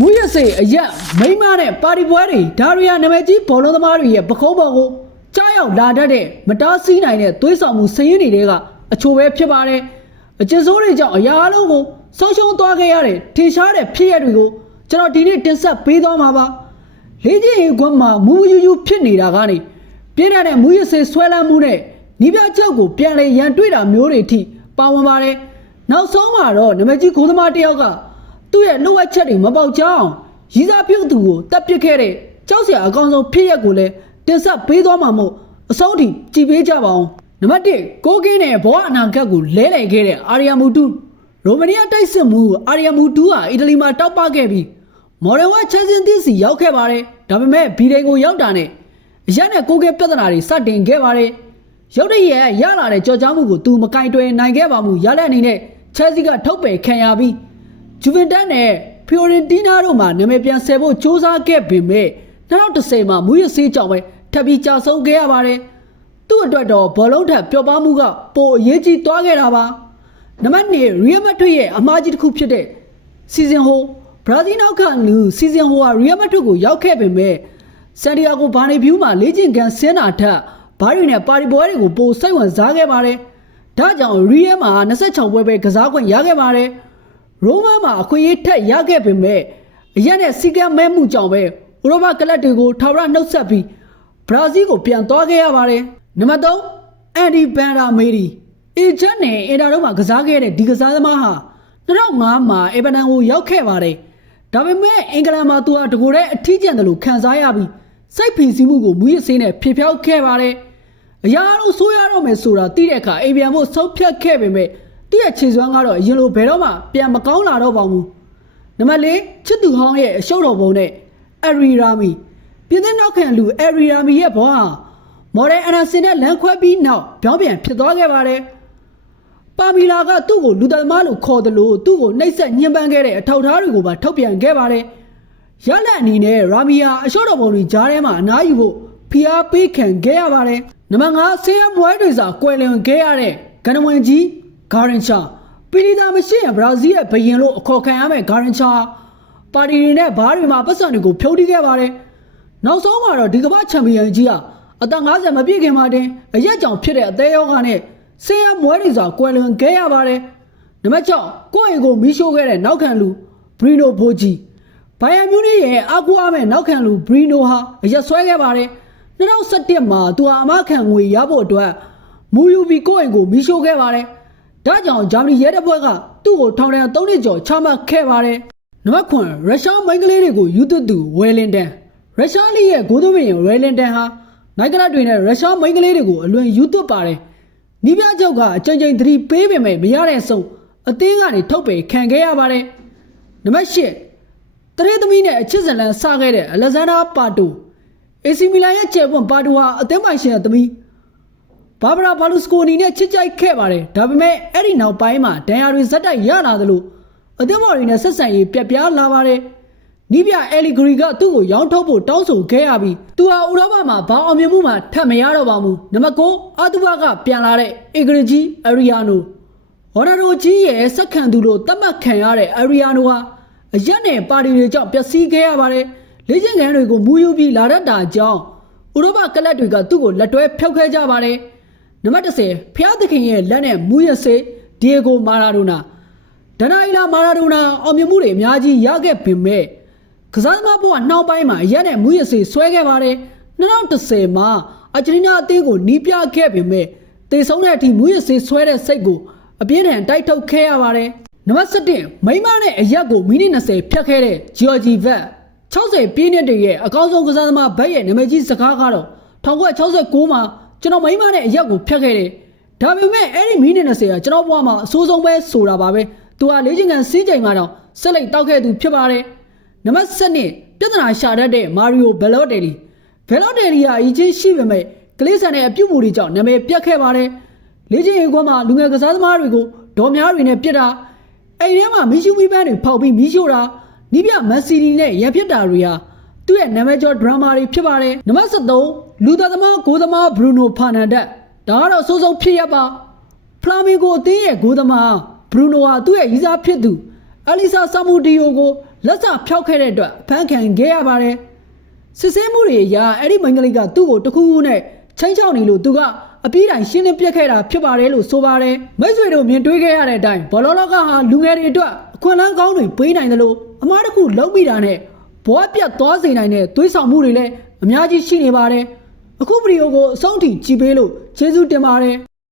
မူရစေအရက်မိမနဲ့ပါတီပွဲတွေဒါရီယာနာမည်ကြီးဘောလုံးသမားတွေရဲ့ပကုံးပေါ်ကိုကြားရောက်လာတတ်တဲ့မတားဆီးနိုင်တဲ့သွေးဆောင်မှုစည်ရင်းတွေကအချို့ပဲဖြစ်ပါတယ်အကျဉ်းစိုးတွေကြောင့်အရာအလုံးကိုဆုံးရှုံးသွားခဲ့ရတဲ့ထင်ရှားတဲ့ဖြစ်ရပ်တွေကိုကျွန်တော်ဒီနေ့တင်ဆက်ပေးသွားမှာပါလေ့ကျင့်ရေးကွန်းမှာမူယူယူဖြစ်နေတာကနေပြင်းထန်တဲ့မူရစေဆွဲလန်းမှုနဲ့နီးပြကြောက်ကိုပြန်လေရန်တွေ့တာမျိုးတွေထိပါဝင်ပါတယ်နောက်ဆုံးမှာတော့နာမည်ကြီးကိုသမားတယောက်ကသူ့ရဲ့နှုတ်ဝက်ချက်တွေမပေါက်ကြအောင်ရည်စားပြုတ်သူကိုတပ်ပစ်ခဲ့တဲ့ကြောက်စရာအကောင်ဆုံးဖြစ်ရပ်ကိုလည်းတင်ဆက်ပေးသွားမှာမို့အဆုံးထိကြည်ပေးကြပါအောင်နံပါတ်1ကိုကင်းနဲ့ဘောအနာဂတ်ကိုလဲလှယ်ခဲ့တဲ့အာရီယာမူတူရိုမာနီးယားတိုက်စစ်မှုအာရီယာမူတူဟာအီတလီမှာတောက်ပခဲ့ပြီးမော်ဒယ်ဝါချန်စင်သစ်စီရောက်ခဲ့ပါတယ်ဒါပေမဲ့ဘီဒိန်ကိုရောက်တာနဲ့အရက်နဲ့ကိုကဲပြဿနာတွေစတင်ခဲ့ပါတယ်ရုတ်တရက်ရလာတဲ့ကြော်ကြားမှုကိုသူမကင်တွယ်နိုင်ခဲ့ပါဘူးရလက်အနေနဲ့ချယ်ဆီကထုတ်ပယ်ခံရပြီးဂျူဗင်တက်နဲ့ဖီယိုရင်တီးနားတို့မှာနာမည်ပြန်ဆယ်ဖို့စ조사ခဲ့ပေမဲ့2010မှာမူရစေးကြောင့်ပဲထပ်ပြီးကြာဆုံးခဲ့ရပါတယ်သူ့အတွက်တော့ဘောလုံးထက်ပျော်ပါမှုကပိုအရေးကြီးသွားခဲ့တာပါနံပါတ်2ရီယယ်မက်ဒရစ်ရဲ့အမှားကြီးတစ်ခုဖြစ်တဲ့စီဇန်ဟိုဘရာဇီးနောက်ခံလူစီဇန်ဟိုဟာရီယယ်မက်ဒရစ်ကိုရောက်ခဲ့ပေမဲ့ဆန်တီယာဂိုဘာနေဗျူးမှာလေ့ကျင့်ခန်းဆင်းတာထက်ဘာရီနဲ့ပါရီပွဲတွေကိုပိုစိတ်ဝင်စားခဲ့ပါတယ်ဒါကြောင့်ရီယယ်မှာ26ပွဲပဲကစားခွင့်ရခဲ့ပါတယ်ရိုးမားမှာအခွင့်အရေးထက်ရခဲ့ပေမဲ့အရက်နဲ့စီကံမဲမှုကြောင့်ပဲဥရောပကလပ်တွေကိုထောက်ရနှုတ်ဆက်ပြီးဘရာဇီးကိုပြန်သွားခဲ့ရပါတယ်နံပါတ်3အန်ဒီဘန်ဒါမေရီအေဂျင့်နဲ့အင်တာတို့မှာကစားခဲ့တဲ့ဒီကစားသမားဟာ2005မှာအေဗာတန်ကိုရောက်ခဲ့ပါတယ်ဒါပေမဲ့အင်္ဂလန်မှာသူဟာတကိုယ်တည်းအထီးကျန်တယ်လို့ခံစားရပြီးစိတ်ဖိစီးမှုကိုမူရစေးနဲ့ဖြေဖျောက်ခဲ့ပါတယ်အရာလုံးဆိုးရတော့မယ်ဆိုတာသိတဲ့အခါအိမ်ပြန်ဖို့ဆုံးဖြတ်ခဲ့ပေမဲ့သူ့ရဲ့ခြေစွမ်းကတော့အရင်လိုဘယ်တော့မှပြန်မကောင်းလာတော့ပါဘူးနံပါတ်4ချစ်သူဟောင်းရဲ့အရှုပ်တော်ပုံနဲ့အရီရာမီပြည်သက်နောက်ခံလူအရီရာမီရဲ့ဘောဟာမော်ဒယ်အန်ဆင်နဲ့လမ်းခွဲပြီးနောက်ပြောင်းပြန်ဖြစ်သွားခဲ့ပါတယ်ပါမီလာကသူ့ကိုလူသမားလို့ခေါ်တယ်လို့သူ့ကိုနှိပ်စက်ညှဉ်းပန်းခဲ့တဲ့အထောက်အထားတွေကိုပါထုတ်ပြန်ခဲ့ပါတယ်ရလက်အနေနဲ့ရာမီယာအရှုပ်တော်ပုံတွေကြားထဲမှာအနားယူဖို့ဖိအားပေးခံခဲ့ရပါတယ်နံပါတ်5ဆေးရမွဲတွေစာကွယ်လွန်ခဲ့ရတဲ့ဂန်နဝင်ကြီးဂါရင်ချာပီလီတာမရှိရင်ဘရာဇီးရဲ့ဘယင်လို့အခေါ်ခံရမယ့်ဂါရင်ချာပါတီတွေနဲ့ဘားတွေမှာပတ်စံတွေကိုဖြုတ်တီးခဲ့ပါတယ်နောက်ဆုံးမှာတော့ဒီကမ္ဘာချန်ပီယံကြီးကအသက်50မပြည့်ခင်မှာတင်အရက်ကြောင်ဖြစ်တဲ့အသေးရောဂါနဲ့ဆေးရမွဲတွေစာကွယ်လွန်ခဲ့ရပါတယ်နံပါတ်6ကိုယ့်အိမ်ကိုမီးရှို့ခဲ့တဲ့နောက်ခံလူဘရီနိုဘိုဂျီဘိုင်ယန်မြူးနစ်ရဲ့အကူအားမဲ့နောက်ခံလူဘရီနိုဟာအရက်ဆွဲခဲ့ပါတယ်2017မှာသူဟာအမခံငွေရဖို့အတွက်မူယူပြီးကိုယ့်အိမ်ကိုမီးရှို့ခဲ့ပါတယ်ဒါကြောင့်ဂျာမနီရဲတပ်ဖွဲ့ကသူ့ကိုထောင်ဒဏ်3နှစ်ကျော်ချမှတ်ခဲ့ပါတယ်နံပါတ်9ရုရှားမိန်းကလေးတွေကိုယူသွသူဝယ်လင်တန်ရုရှားလိရဲ့ဂိုးသွင်းရင်ဝယ်လင်တန်ဟာနိုင်ကလပ်တွေနဲ့ရုရှားမိန်းကလေးတွေကိုအလွန်ယူသွပါတယ်နီးပြချုပ်ကအကြိမ်ကြိမ်သတိပေးပေမဲ့မရတဲ့အဆုံးအသင်းကနေထုတ်ပယ်ခံခဲ့ရပါတယ်နံပါတ်10တရေသမီးနဲ့အချစ်ဇလန်စခဲ့တဲ့အလက်ဇန်ဒါပါတိုအေစီမီလန်ရဲ့ကျယ်ပွန်ပါတိုဟာအသင်းပိုင်ရှင်ရဲ့သမီးဘာဗရာဘာလူစကိုနီနဲ့ချစ်ကြိုက်ခဲ့ပါတယ်ဒါပေမဲ့အဲ့ဒီနောက်ပိုင်းမှာဒဏ်ရာတွေဇက်တိုက်ရလာသလိုအသင်းမော်တွေနဲ့ဆက်ဆံရေးပြက်ပြားလာပါတယ်နီးပြအဲလီဂရီကသူ့ကိုရောင်းထုတ်ဖို့တောင်းဆိုခဲ့ရပြီးသူဟာဥရောပမှာဘာအောင်မြင်မှုမှထပ်မရတော့ပါဘူးနံပါတ်9အာတူဘာကပြန်လာတဲ့အီဂရီဂျီအရီယာနိုဟော်နာဒိုကြီးရဲ့စက္ကန့်သူလို့သတ်မှတ်ခံရတဲ့အရီယာနိုဟာအရက်နဲ့ပါတီတွေကြောင့်ပျက်စီးခဲ့ရပါတယ်လေ့ကျင့်ခန်းတွေကိုမူယူပြီးလာတတ်တာကြောင့်ဥရောပကလပ်တွေကသူ့ကိုလက်တွဲဖျောက်ခဲ့ကြပါတယ်နံပါတ်10ဖျားသခင်ရဲ့လက်နဲ့မူရစေဒီယေဂိုမာရာဒိုနာဒနာအီလာမာရာဒိုနာအောင်မြင်မှုတွေအများကြီးရခဲ့ပေမဲ့ကစားသမားဘဝနှောင်းပိုင်းမှာအရက်နဲ့မူရစေဆွဲခဲ့ပါတယ်2010မှာအာဂျင်တီးနားအသင်းကိုနီးပြခဲ့ပေမဲ့တေဆုံးတဲ့အထိမူရစေဆွဲတဲ့စိတ်ကိုအပြင်းထန်တိုက်ထုတ်ခဲ့ရပါတယ်နံပါတ်7မိန်းမနဲ့အရက်ကိုမိနစ်20ဖြတ်ခဲ့တဲ့ဂျီယော်ဂျီဗက်60ပြည့်နှစ်တည်းရဲ့အကောင်းဆုံးကစားသမားဘက်ရဲ့နာမည်ကြီးစကားကတော့1969မှာကျွန်တော်မိန်းမနဲ့အရက်ကိုဖြတ်ခဲ့တယ်ဒါပေမဲ့အဲ့ဒီမိနစ်20ကကျွန်တော်ဘဝမှာအဆိုးဆုံးပဲဆိုတာပါပဲသူဟာလေ့ကျင့်ခန်းစီးချိန်မှာတော့ဆက်လက်တောက်ခဲ့သူဖြစ်ပါတယ်နံပါတ်7ပြဿနာရှာတတ်တဲ့မာရီယိုဘယ်လော့တယ်လီဟာအကြီးရှိပေမဲ့ကလေးဆန်တဲ့အပြုတ်မှုတွေကြောင့်နာမည်ပြတ်ခဲ့ပါတယ်လေ့ကျင့်ရေးကွန်းမှာလူငယ်ကစားသမားတွေကိုဒေါ်များတွေနဲ့ပြစ်တာအဲ့ဒီထဲမှာမီရှူမီပန်းတွေဖောက်ပြီးမီးရှို့တာနီးပြမက်ဆီနီနဲ့ရန်ဖြစ်တာတွေဟာသူ့ရဲ့နာမည်ကျော်ဒရမာတွေဖြစ်ပါတယ်နံပါတ်73လူသားသမားဂိုးသမားဘရူနိုဖာနန်ဒက်ဒါကတော့အဆိုးဆုံးဖြစ်ရပါဖလာမီဂိုအသင်းရဲ့ဂိုးသမားဘရူနိုဟာသူ့ရဲ့ရည်စားဖြစ်သူအလီဆာဆာမူဒီယိုကို လက်စဖျောက်ခဲ့တဲ့အတွက်ဖမ်းခံခဲ့ရပါတယ်စစ်ဆေးမှုတွေအရအဲ့ဒီမိန်းကလေးကသူ့ကိုတခုခုနဲ့ချင်းချောက်နေလို့သူကအပြေးတိုင်းရှင်းလင်းပြက်ခဲ့တာဖြစ်ပါတယ်လို့ဆိုပါတယ်မိတ်ဆွေတို့မြင်တွေ့ခဲ့ရတဲ့အတိုင်းဘောလုံးလောကဟာလူငယ်တွေအတွက်အခွင့်အလမ်းကောင်းတွေပေးနိုင်တယ်လို့အမားတစ်ခုလုံးပြီးတာနဲ့ဘဝပြတ်သွားစေနိုင်တဲ့သွေးဆောင်မှုတွေလည်းအများကြီးရှိနေပါတယ်အခုဗီဒီယိုကိုအဆုံးထိကြည့်ပေးလို့ကျေးဇူးတင်ပါတယ်